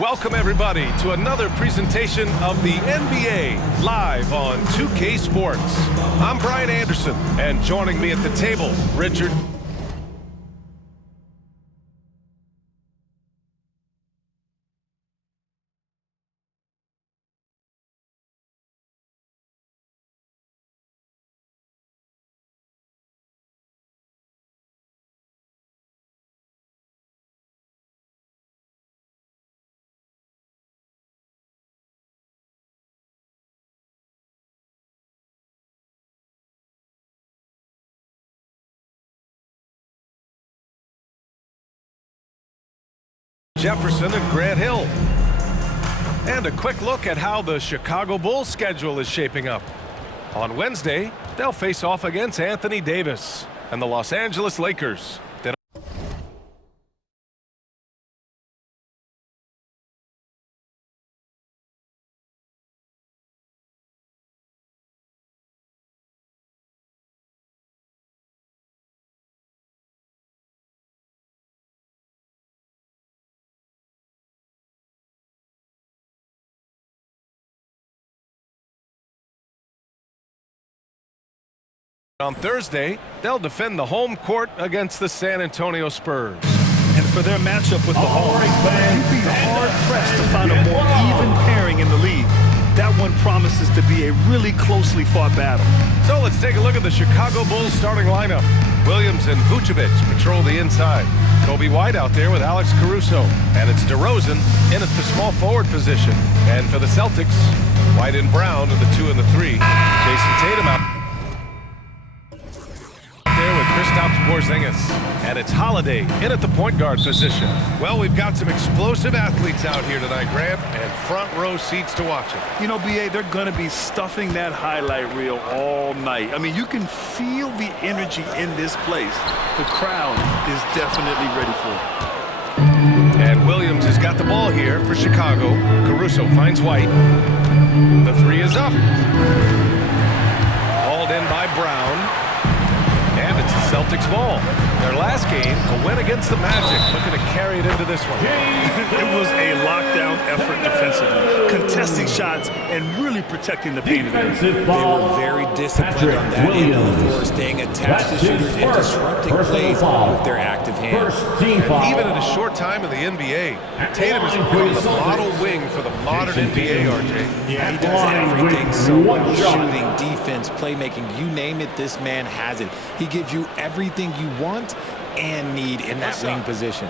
Welcome everybody to another presentation of the NBA live on 2K Sports. I'm Brian Anderson, and joining me at the table, Richard. Jefferson and Grant Hill. And a quick look at how the Chicago Bulls schedule is shaping up. On Wednesday, they'll face off against Anthony Davis and the Los Angeles Lakers. On Thursday, they'll defend the home court against the San Antonio Spurs. And for their matchup with the Hawks, you'd be hard-pressed to find a more even pairing in the league. That one promises to be a really closely fought battle. So let's take a look at the Chicago Bulls starting lineup. Williams and Vucevic patrol the inside. Kobe White out there with Alex Caruso. And it's DeRozan in at the small forward position. And for the Celtics, White and Brown are the 2 and the 3. Jason Tatum out Kristaps Porzingis, and it's Holiday in at the point guard position. Well, we've got some explosive athletes out here tonight, Grant, and front row seats to watch it. You know, B.A., they're going to be stuffing that highlight reel all night. I mean, you can feel the energy in this place. The crowd is definitely ready for it. And Williams has got the ball here for Chicago. Caruso finds White. The 3 is up. Hauled in by Brown. And it's the Celtics ball. Their last game, a win against the Magic, looking to carry it into this one. It was a lockdown effort defensively, contesting shots and really protecting the paint. They were very disciplined on that end of the floor, staying attached to shooters and disrupting plays with their active hands. Even in a short time in the NBA, Tatum has become the model wing for the modern NBA, RJ. Yeah, he does everything so well. Shooting, defense, playmaking, you name it, this man has it. He gives you everything you want and need in that wing position.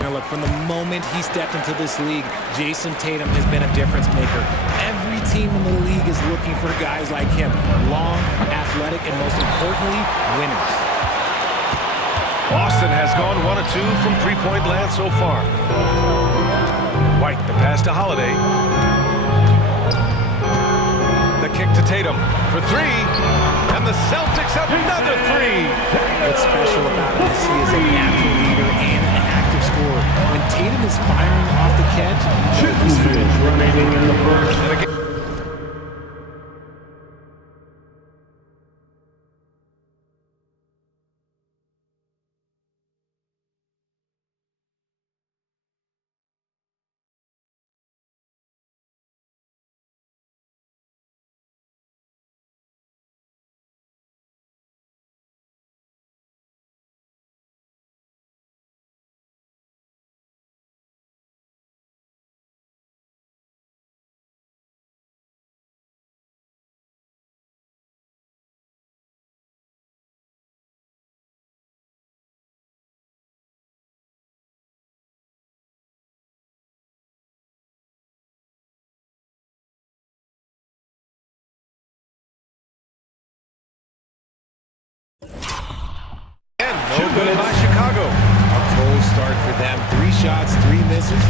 Now look, from the moment he stepped into this league, Jason Tatum has been a difference maker. Every team in the league is looking for guys like him. Long, athletic, and most importantly, winners. Boston has gone 1 of 2 from three-point land so far. White, the pass to Holiday. The kick to Tatum for 3. And the Celtics have another 3. What's special about him is he is a natural leader and an active scorer. When Tatum is firing off the catch, he's remaining in the first. No good by Chicago. A cold start for them. 3 shots, 3 misses.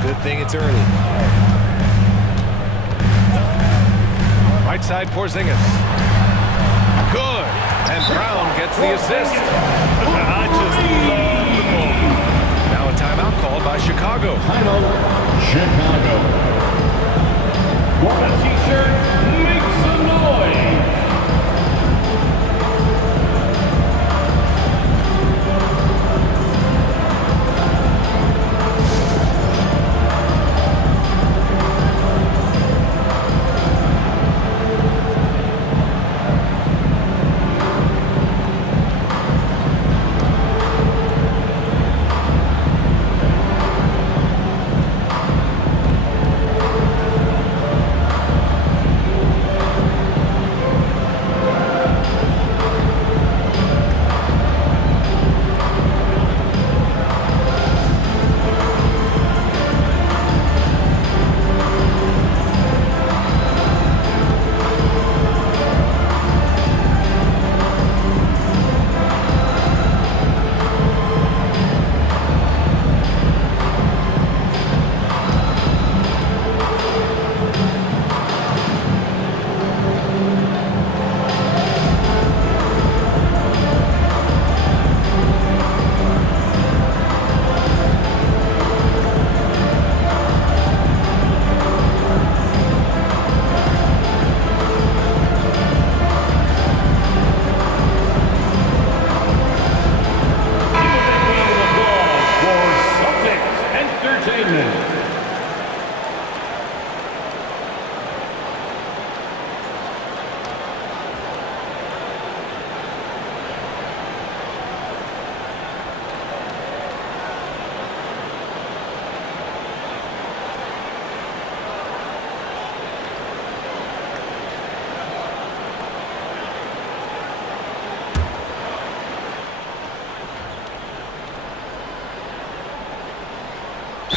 Good thing it's early. Right side, Porzingis. Good. And Brown gets the assist. I just love the ball. Now a timeout called by Chicago. Timeout, Chicago. For the t-shirt, make some noise.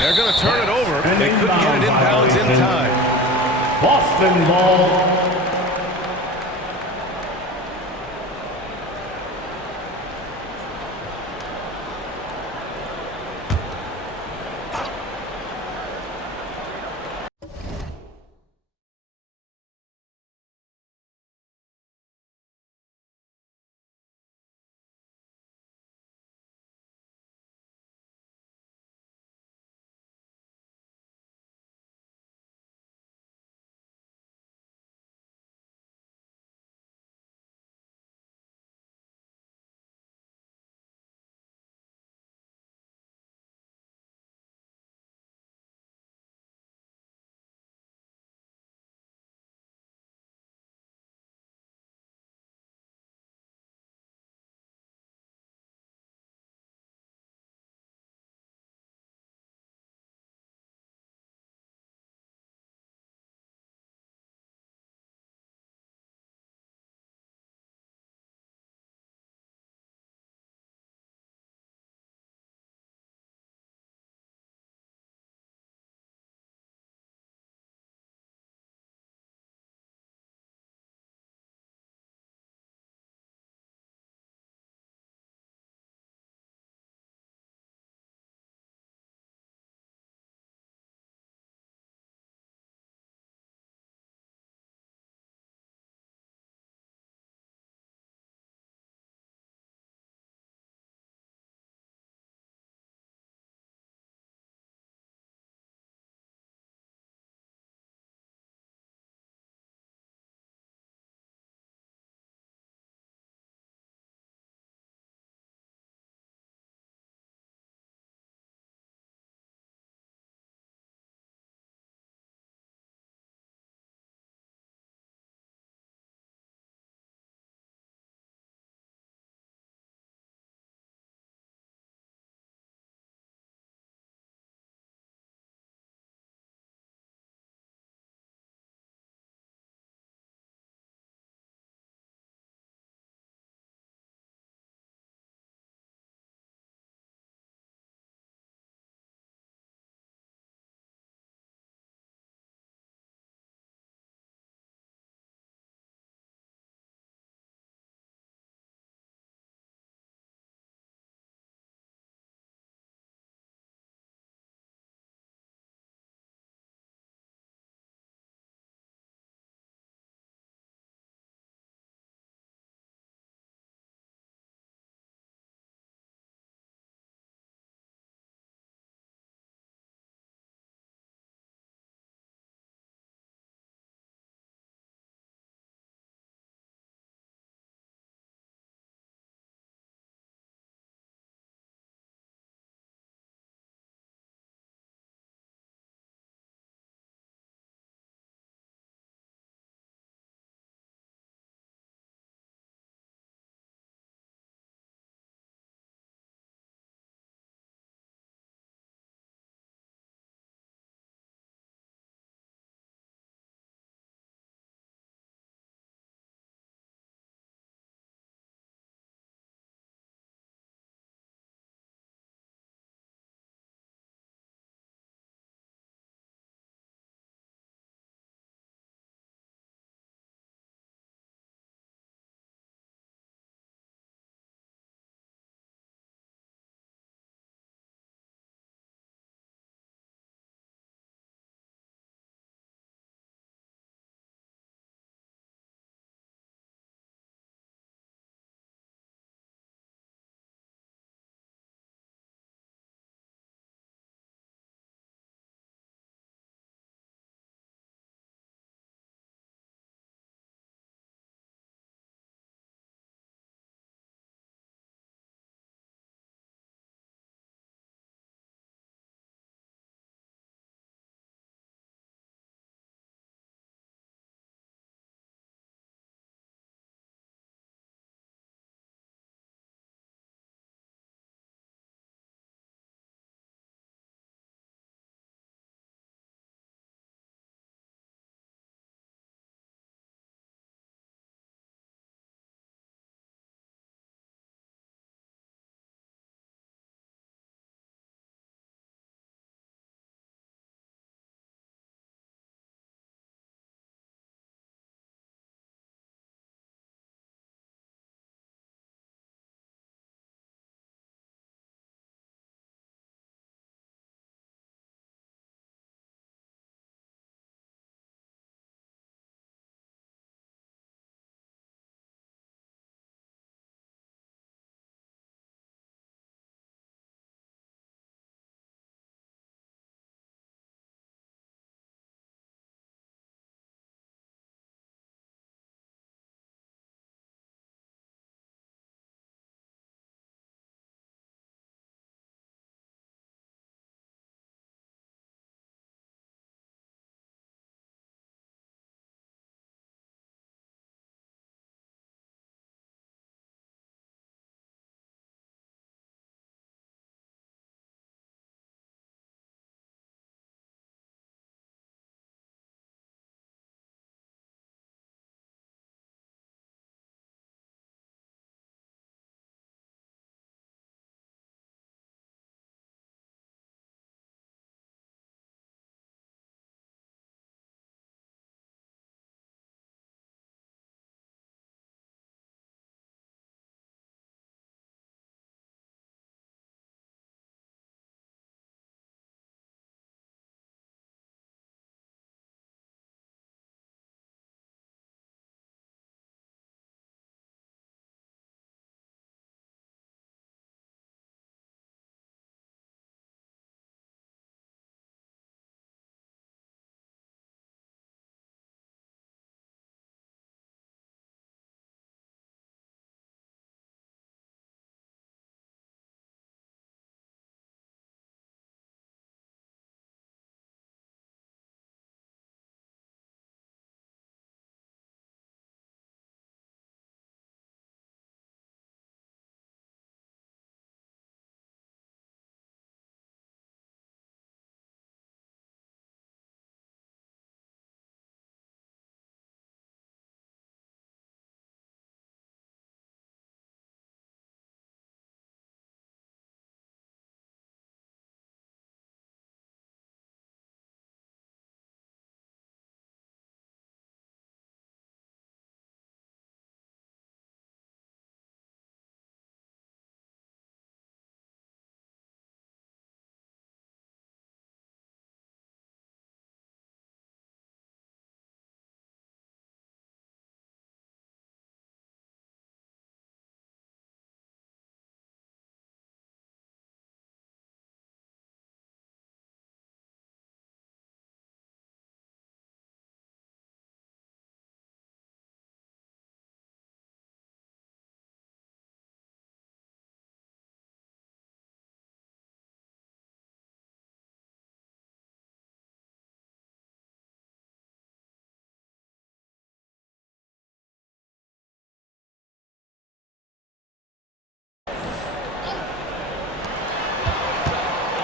They're going to turn it over. They couldn't get it inbounds in time. Boston ball.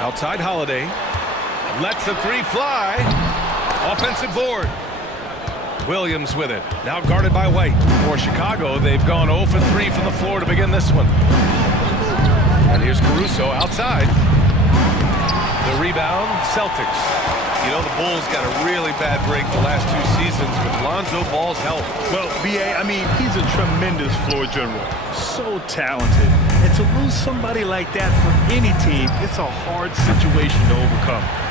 Outside Holiday. Lets the three fly. Offensive board. Williams with it. Now guarded by White. For Chicago, they've gone 0 for 3 from the floor to begin this one. And here's Caruso outside. The rebound, Celtics. You know, the Bulls got a really bad break the last 2 seasons with Lonzo Ball's health. Well, B.A., I mean, he's a tremendous floor general. So talented. And to lose somebody like that for any team, it's a hard situation to overcome.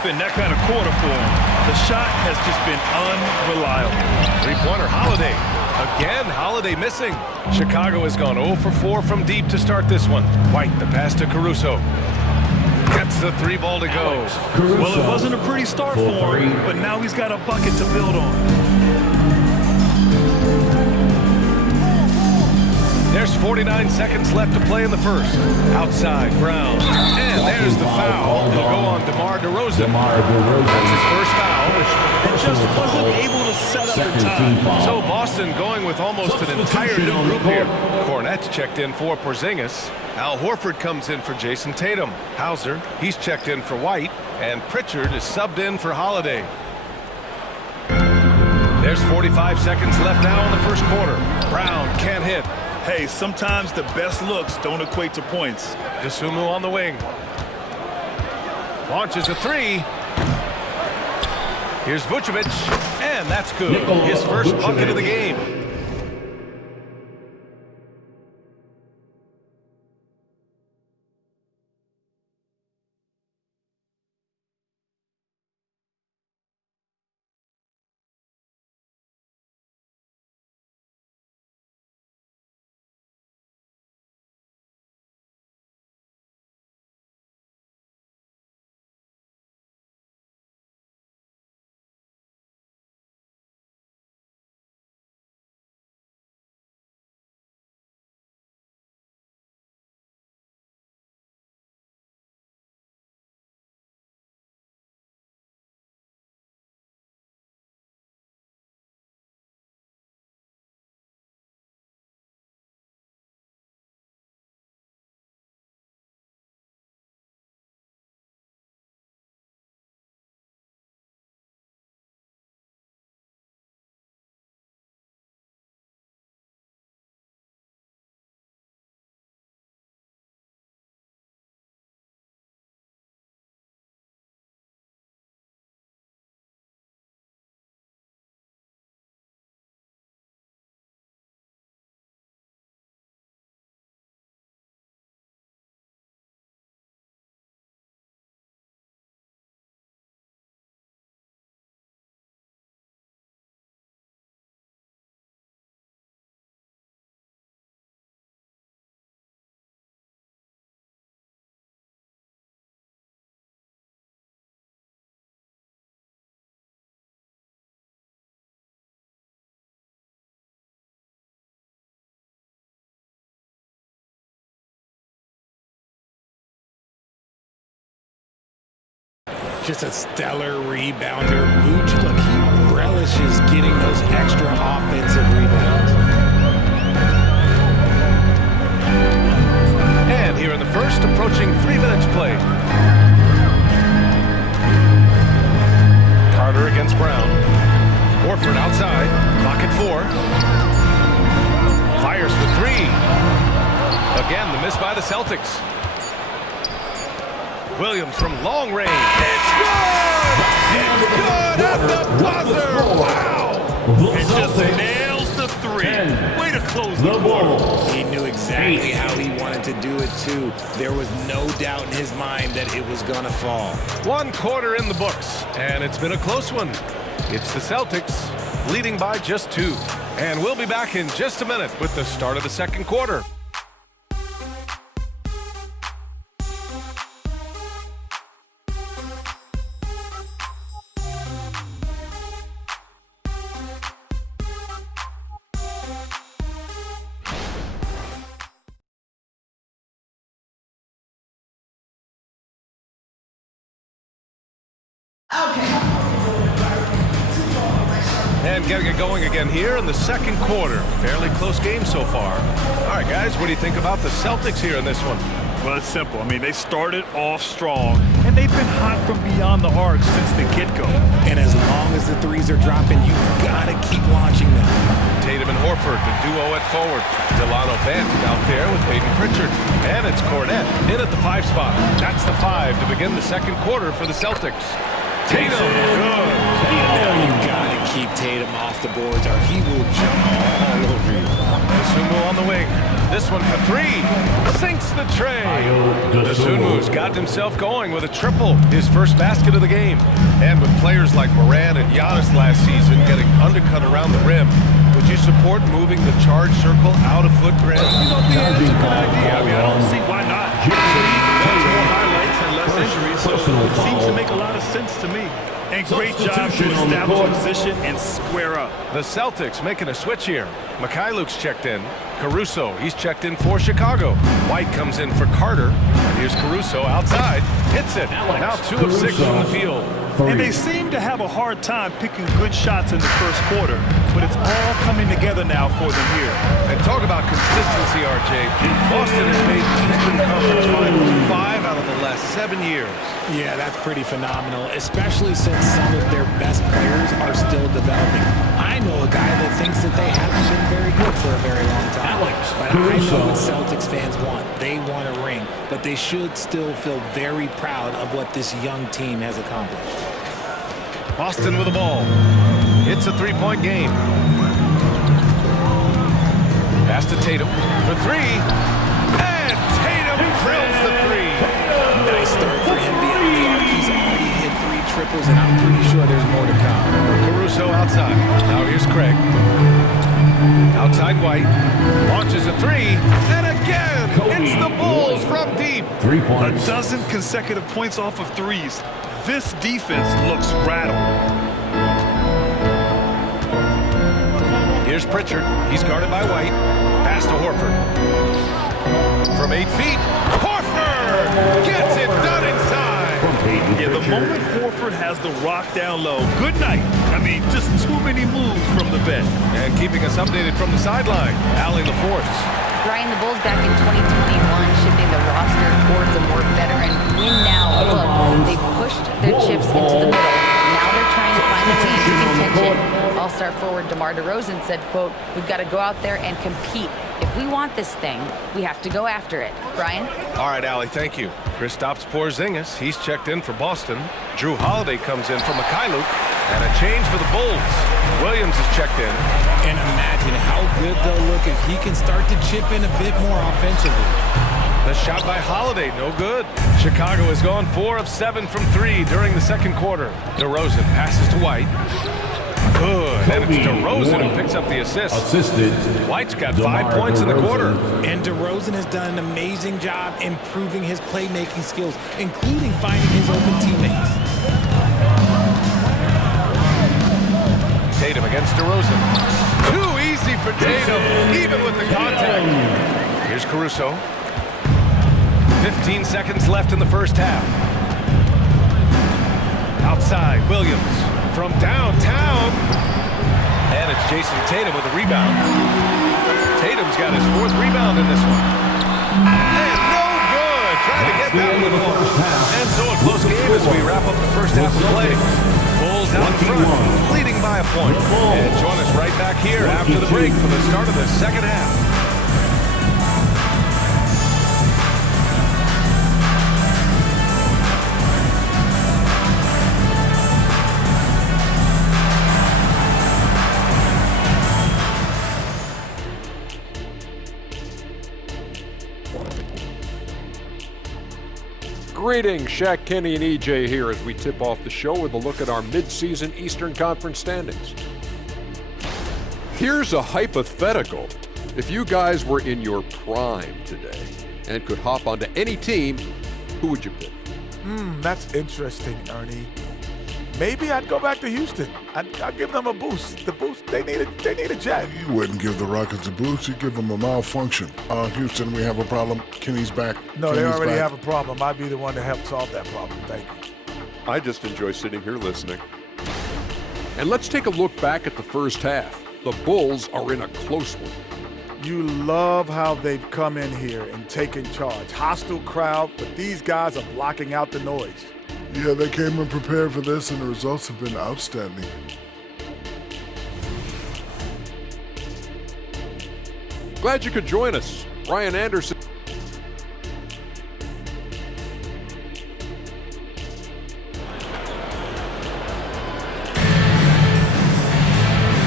It's been that kind of quarter for him. The shot has just been unreliable. Three-pointer, Holiday. Again, Holiday missing. Chicago has gone 0 for 4 from deep to start this one. White, the pass to Caruso. Gets the three ball to go. Well, it wasn't a pretty start for him, but now he's got a bucket to build on. There's 49 seconds left to play in the first. Outside, Brown. And there's the foul. It'll go on DeMar DeRozan. That's his first foul. It just wasn't able to set up in time. So Boston going with almost an entire new group here. Cornette's checked in for Porzingis. Al Horford comes in for Jason Tatum. Hauser, he's checked in for White. And Pritchard is subbed in for Holiday. There's 45 seconds left now in the first quarter. Brown can't hit. Hey, sometimes the best looks don't equate to points. DeSumo on the wing. Launches a three. Here's Vucevic, and that's good. His first bucket of the game. Just a stellar rebounder. Vooch, look, he relishes getting those extra offensive rebounds. And here in the first, approaching 3 minutes play. Carter against Brown. Horford outside. Clock at 4. Fires for 3. Again, the miss by the Celtics. Williams from long range. It's good! It's good at the buzzer! Wow! It just nails the three. Way to close the quarter. He knew exactly how he wanted to do it, too. There was no doubt in his mind that it was going to fall. 1 quarter in the books, and it's been a close one. It's the Celtics leading by just 2. And we'll be back in just a minute with the start of the second quarter. And getting it going again here in the second quarter. Fairly close game so far. All right, guys, what do you think about the Celtics here in this one? Well, it's simple. I mean, they started off strong, and they've been hot from beyond the arc since the get-go. And as long as the threes are dropping, you've got to keep launching them. Tatum and Horford, the duo at forward. Delano Bent out there with Peyton Pritchard. And it's Cornette in at the 5 spot. That's the 5 to begin the second quarter for the Celtics. Tatum, good. Now you've got to keep Tatum off the boards or he will jump all over you. Sumo on the wing. This one for three. Sinks the tray. The Sunwoo's got himself going with a triple, his first basket of the game. And with players like Moran and Giannis last season getting undercut around the rim, would you support moving the charge circle out of footprint? Yeah, that's a good idea. I mean, I don't see why not. That's more highlights and less injuries, so it seems to make a lot of sense to me. And great job to establish position and square up. The Celtics making a switch here. Mikhailuk's checked in. Caruso, he's checked in for Chicago. White comes in for Carter. And here's Caruso outside. Hits it. Now 2 of 6 from the field. And they seem to have a hard time picking good shots in the first quarter, but it's all coming together now for them here. And talk about consistency, RJ. Boston has made the Eastern Conference Finals 5 out of the last 7 years. Yeah, that's pretty phenomenal, especially since some of their best players are still developing. I know a guy that thinks that they haven't been very good for a very long time. But I know what Celtics fans want. They want a ring, but they should still feel very proud of what this young team has accomplished. Boston with the ball. It's a three-point game. Pass to Tatum for three. And Tatum drills the three. Nice start for him beyond the arc. He's already hit 3 triples, and I'm pretty sure there's more to come. Caruso outside. Now here's Craig. Outside White. Launches a three. And again, it's the Bulls from deep. 3 points. A dozen consecutive points off of threes. This defense looks rattled. Here's Pritchard. He's guarded by White. Pass to Horford. From 8 feet. Horford gets it done inside. Yeah, the moment Horford has the rock down low, good night. I mean, just too many moves from the bench. And keeping us updated from the sideline, Allie LaForce. Brian, the Bulls back in 2021 shifting the roster towards a more veteran win-now look. They pushed their chips into the middle. Now they're trying to find a way into contention. All-star forward DeMar DeRozan said, quote, "We've got to go out there and compete. If we want this thing, we have to go after it." Brian? All right, Allie, thank you. Kristaps Porzingis, he's checked in for Boston. Drew Holiday comes in for Mikhailuk. And a change for the Bulls. Williams is checked in. And imagine how good they'll look if he can start to chip in a bit more offensively. The shot by Holiday, no good. Chicago has gone 4 of 7 from 3 during the second quarter. DeRozan passes to White. Good, and it's DeRozan who picks up the assist. Assisted. White's got 5 points in the quarter. And DeRozan has done an amazing job improving his playmaking skills, including finding his open teammates. Tatum against DeRozan. Too easy for Tatum, even with the contact. Here's Caruso. 15 seconds left in the first half. Outside, Williams from downtown. And it's Jason Tatum with a rebound. Tatum's got his 4th rebound in this one. And no good. Trying to get that one off. And so a close game as we wrap up the first half of play. Bulls out front, leading by a point. And join us right back here after the break for the start of the second half. Greetings, Shaq, Kenny, and EJ here as we tip off the show with a look at our midseason Eastern Conference standings. Here's a hypothetical. If you guys were in your prime today and could hop onto any team, who would you pick? That's interesting, Ernie. Maybe I'd go back to Houston. I'd give them a boost. The boost, they need a jet. You wouldn't give the Rockets a boost, you'd give them a malfunction. Houston, we have a problem. Kenny's back. No, they Kenny's already back. have a problem. I'd be the one to help solve that problem. Thank you. I just enjoy sitting here listening. And let's take a look back at the first half. The Bulls are in a close one. You love how they've come in here and taken charge. Hostile crowd, but these guys are blocking out the noise. Yeah, they came in prepared for this, and the results have been outstanding. Glad you could join us. Ryan Anderson.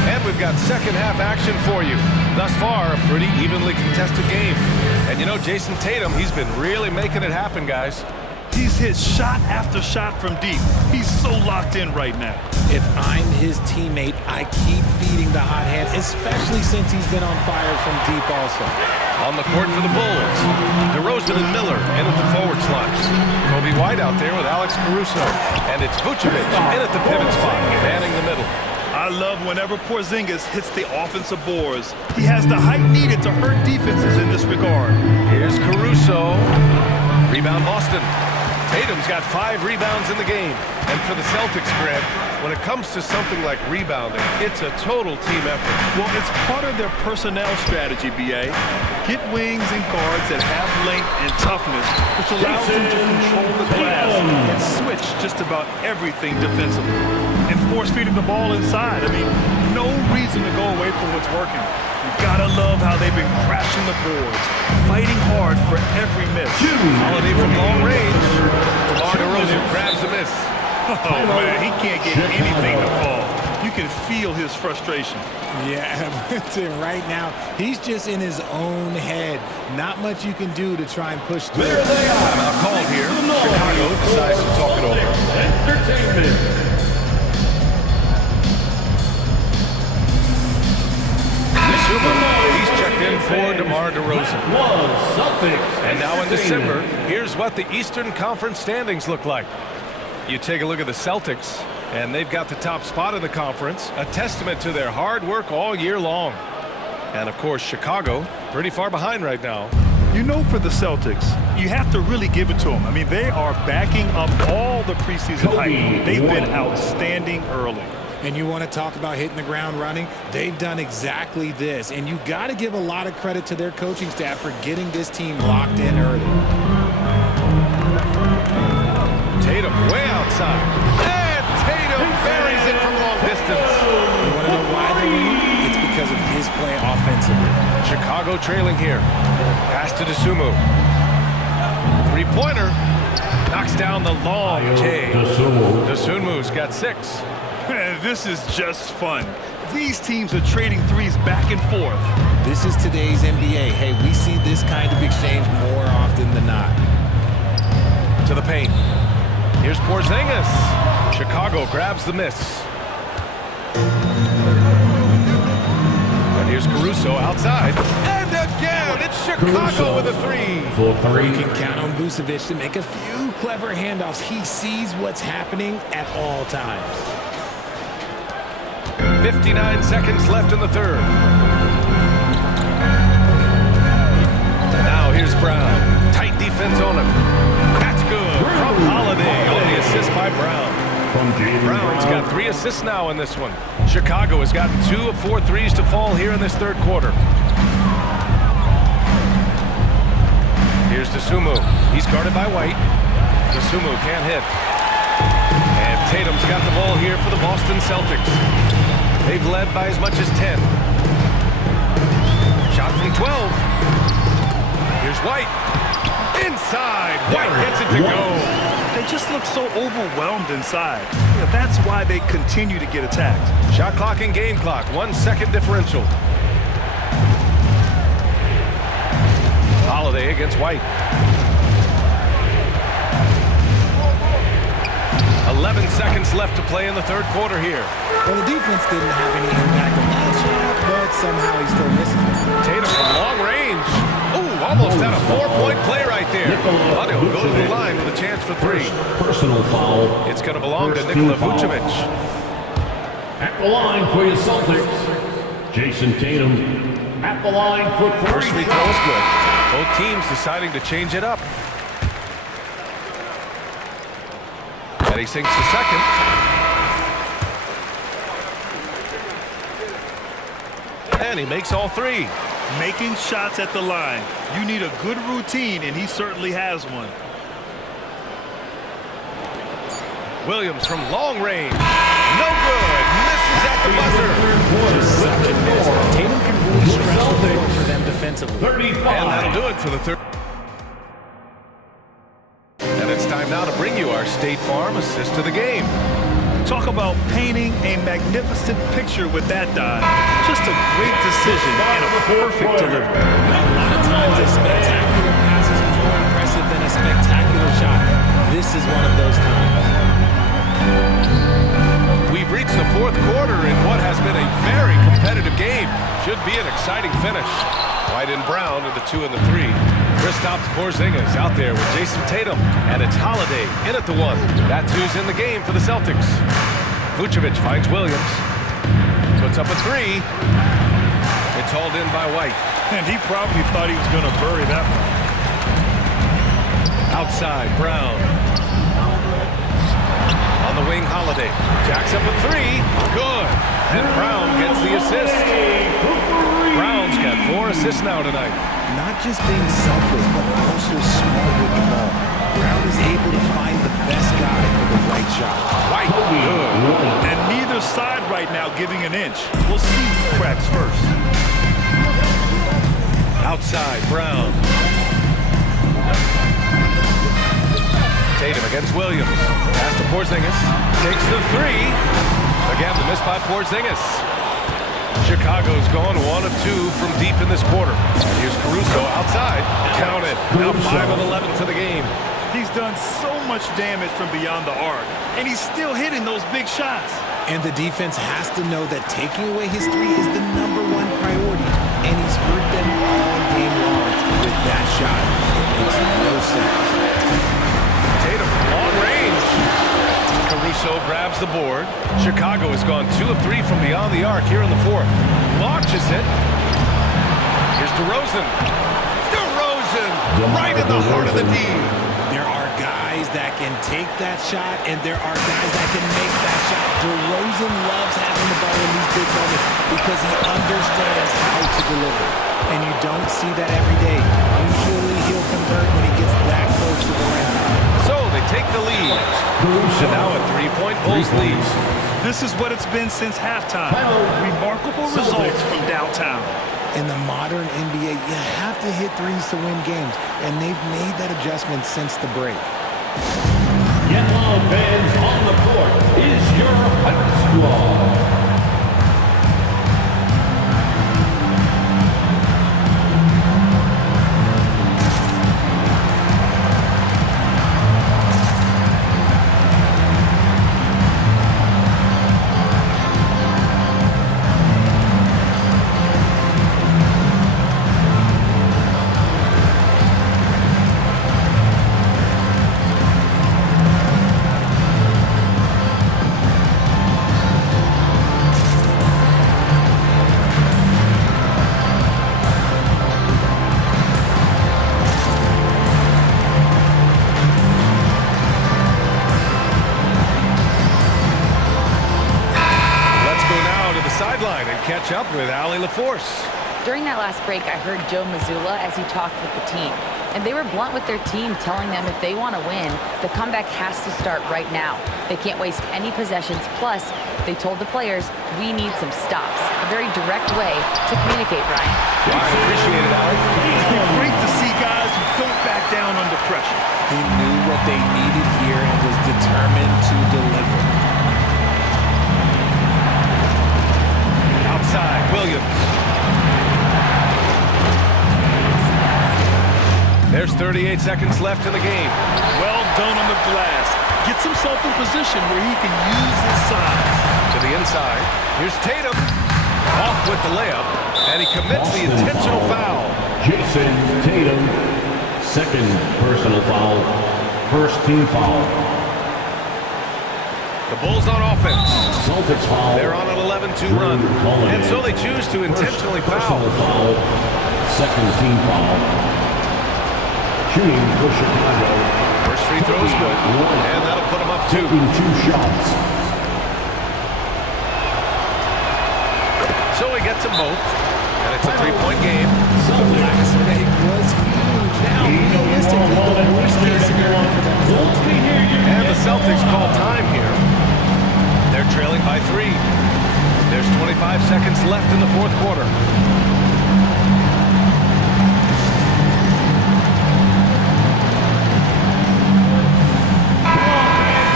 And we've got second half action for you. Thus far, a pretty evenly contested game. And you know, Jason Tatum, he's been really making it happen, guys. He's hit shot after shot from deep. He's so locked in right now. If I'm his teammate, I keep feeding the hot hand, especially since he's been on fire from deep also. On the court for the Bulls, DeRozan and Miller in at the forward slots. Kobe White out there with Alex Caruso. And it's Vucevic in at the pivot spot, manning the middle. I love whenever Porzingis hits the offensive boards. He has the height needed to hurt defenses in this regard. Here's Caruso. Rebound Boston. Tatum's got 5 rebounds in the game. And for the Celtics, Greg, when it comes to something like rebounding, it's a total team effort. Well, it's part of their personnel strategy, B.A. Get wings and guards that have length and toughness, which allows them to control the glass and switch just about everything defensively. And force-feeding the ball inside. I mean, no reason to go away from what's working. You gotta love how they've been crashing the boards, fighting hard for every miss. Holiday from long range. DeMar DeRozan grabs the miss. Oh, man, he can't get anything to fall. You can feel his frustration. Yeah, right now, he's just in his own head. Not much you can do to try and push through. There they are. Timeout called here. Chicago decides to talk it over. Entertainment. He's checked in for DeMar DeRozan. Celtics. And now in December, here's what the Eastern Conference standings look like. You take a look at the Celtics, and they've got the top spot in the conference, a testament to their hard work all year long. And of course, Chicago, pretty far behind right now. You know, for the Celtics, you have to really give it to them. I mean, they are backing up all the preseason hype. They've been outstanding early. And you want to talk about hitting the ground running? They've done exactly this. And you got to give a lot of credit to their coaching staff for getting this team locked in early. Tatum way outside. And Tatum buries it from long distance. You want to know why they're winning? It's because of his play offensively. Chicago trailing here. Pass to Dosunmu. Three-pointer. Knocks down the long J. Dosunmu's got 6. This is just fun. These teams are trading threes back and forth. This is today's NBA. Hey, we see this kind of exchange more often than not. To the paint. Here's Porzingis. Chicago grabs the miss. And here's Caruso outside. And again, it's Chicago with a 3. You can count on Vucevic to make a few clever handoffs. He sees what's happening at all times. 59 seconds left in the third. Now here's Brown. Tight defense on him. That's good from Holiday on the assist by Brown. Brown's got 3 assists now in this one. Chicago has gotten 2 of 4 threes to fall here in this third quarter. Here's Dosunmu. He's guarded by White. Dosunmu can't hit. And Tatum's got the ball here for the Boston Celtics. They've led by as much as 10. Shot from 12. Here's White. Inside. White gets it to go. They just look so overwhelmed inside. Yeah, that's why they continue to get attacked. Shot clock and game clock. 1 second differential. Holiday against White. 11 seconds left to play in the third quarter here. Well, the defense didn't have any impact on that shot, but somehow he still misses it. Tatum from long range. Ooh, almost had a 4-point play right there. But he'll go to the line with a chance for 3. Personal foul. It's going to belong to Nikola Vucevic. At the line for your Celtics, Jason Tatum. At the line for 3. First free throw is good. Both teams deciding to change it up. And he sinks the second. And he makes all 3. Making shots at the line. You need a good routine, and he certainly has one. Williams from long range. No good. Misses at the buzzer. Tatum can really stretch the floor for them defensively. 35. And that'll do it for the third. And it's time now to bring you our State Farm assist to the game. Talk about painting a magnificent picture with that dive. Just a great decision and a perfect delivery. A lot of times a spectacular pass is more impressive than a spectacular shot. This is one of those times. We've reached the fourth quarter in what has been a very competitive game. Should be an exciting finish. White and Brown are the 2 and the 3. Kristaps Porzingis out there with Jason Tatum, and it's Holiday in at the 1. That's who's in the game for the Celtics. Vucevic finds Williams. Puts up a 3. It's hauled in by White. And he probably thought he was going to bury that one. Outside, Brown. On the wing, Holiday. Jacks up a 3. Good. And Brown gets the assist. Brown's got 4 assists now tonight. Not just being selfless, but also smart with the ball. Brown is able to find the best guy for the right shot. White, good. And neither side right now giving an inch. We'll see who cracks first. Outside, Brown. Tatum against Williams. Pass to Porzingis. Takes the 3. Again, the miss by Porzingis. Chicago's gone 1 of 2 from deep in this quarter. And here's Caruso outside. Count it. Now 5 of 11 for the game. He's done so much damage from beyond the arc, and he's still hitting those big shots. And the defense has to know that taking away his 3 is the #1 priority. And he's hurt them all game long with that shot. It makes no sense. Tatum, long range. Caruso grabs the board. Chicago has gone 2 of 3 from beyond the arc here in the 4th. Launches it. Here's DeRozan. DeRozan, right in the heart of the D. There are guys that can take that shot, and there are guys that can make that shot. DeRozan loves having the ball in these big moments because he understands how to deliver. And you don't see that every day. Usually he'll convert when he gets that close to the rim. So they take the lead. And now a 3-point Bulls lead. This is what it's been since halftime. Remarkable results from downtown. In the modern NBA, you have to hit 3s to win games, and they've made that adjustment since the break. Get loud, fans. On the court is your hype squad. Sideline and catch up with Allie LaForce. During that last break, I heard Joe Mazzulla as he talked with the team. And they were blunt with their team, telling them if they want to win, the comeback has to start right now. They can't waste any possessions. Plus, they told the players, we need some stops. A very direct way to communicate, Ryan. Well, I appreciate it, Allie. It's great to see guys who don't back down under pressure. He knew what they needed here and was determined to deliver. Outside, Williams. There's 38 seconds left in the game. Well done on the glass. Gets himself in position where he can use his size. To the inside. Here's Tatum. Off with the layup. And he commits the intentional foul. Jason Tatum, second personal foul, first team foul. The Bulls on offense. Celtics foul. They're on an 11-2 run. And so they choose to intentionally foul. Foul. Second team foul. Shooting for Chicago. First free throw is good. And that'll put him up 2. Taking 2 shots. So he gets them both. And it's a 3-point game. The last break was huge. Now, realistically, the worst case scenario for them is OT. And the Celtics call time here. They're trailing by 3. There's 25 seconds left in the 4th quarter.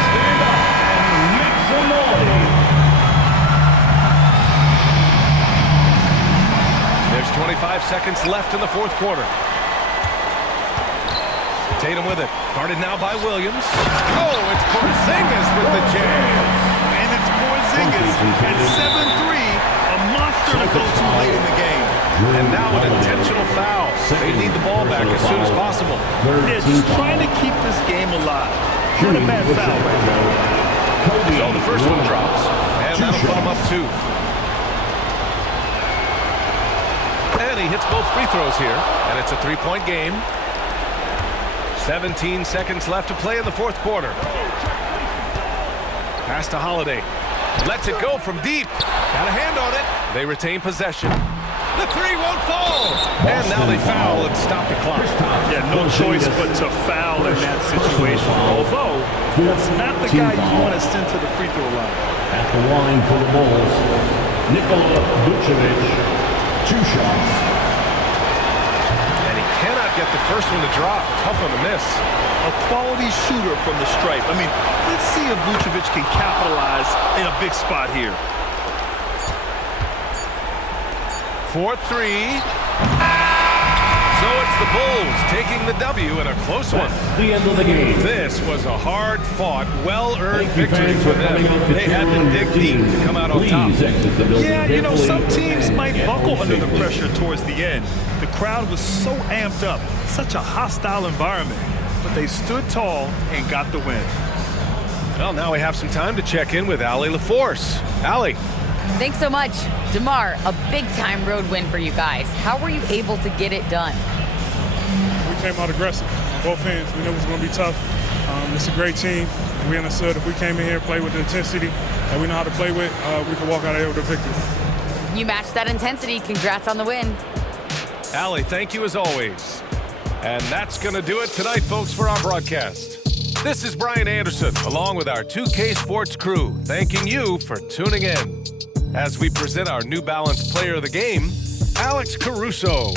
Stand up and make some noise. 5 seconds left in the fourth quarter. Tatum with it. Guarded now by Williams. Oh, it's Porzingis with the jam. And it's Porzingis at 7-3, a monster to go to late in the game. And now an intentional foul. They need the ball back as soon as possible. They're just trying to keep this game alive. Not a bad foul right now. So the first one drops. And that'll put him up 2. And he hits both free throws here. And it's a 3-point game. 17 seconds left to play in the fourth quarter. Pass to Holiday. Lets it go from deep. Got a hand on it. They retain possession. The 3 won't fall. And now they foul and stop the clock. Yeah, no choice but to foul in that situation. Although, that's not the guy you want to send to the free throw line. At the line for the Bulls, Nikola Vucevic, 2 shots. And he cannot get the first one to drop. Tough one to miss. A quality shooter from the stripe. I mean, let's see if Vucevic can capitalize in a big spot here. 4-3. So it's the Bulls taking the W in a close one. The end of the game. This was a hard-fought, well-earned victory for them. They had to dig deep to come out on top. Yeah, you know, some teams might buckle under the pressure towards the end. The crowd was so amped up, such a hostile environment. But they stood tall and got the win. Well, now we have some time to check in with Allie LaForce. Allie. Thanks so much. DeMar, a big-time road win for you guys. How were you able to get it done? We came out aggressive on both ends. We knew it was going to be tough. It's a great team. We understood if we came in here and played with the intensity that we know how to play with, we could walk out of here with a victory. You matched that intensity. Congrats on the win. Allie, thank you as always. And that's going to do it tonight, folks, for our broadcast. This is Brian Anderson, along with our 2K Sports crew, thanking you for tuning in. As we present our New Balance Player of the Game, Alex Caruso.